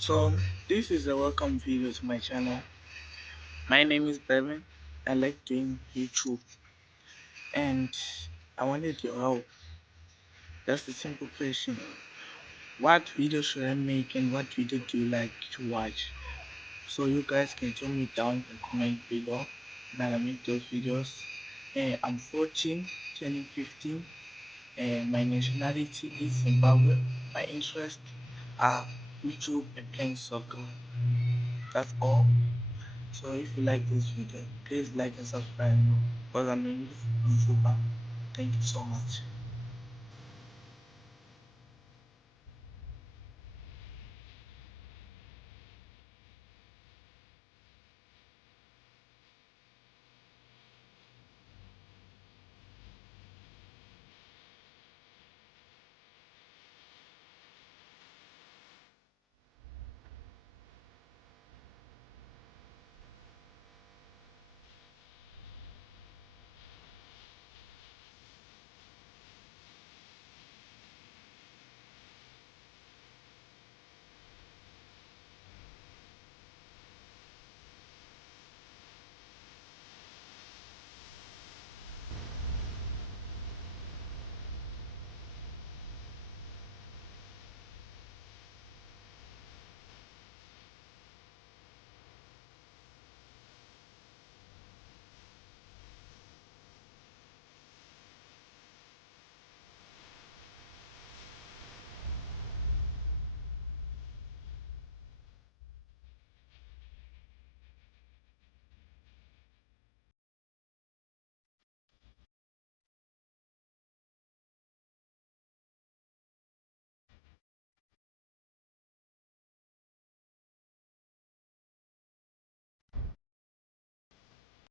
So this is a welcome video to my channel. My name is Bevan. I like doing YouTube and I wanted your help. That's a simple question. What video should I make and what video do you like to watch? So you guys can tell me down in the comment below that I make those videos. I'm 14, turning 15, and my nationality is Zimbabwe. My interests are YouTube and playing soccer. That's all. So if you like this video, please like and subscribe because I'm a new YouTuber. Thank you so much.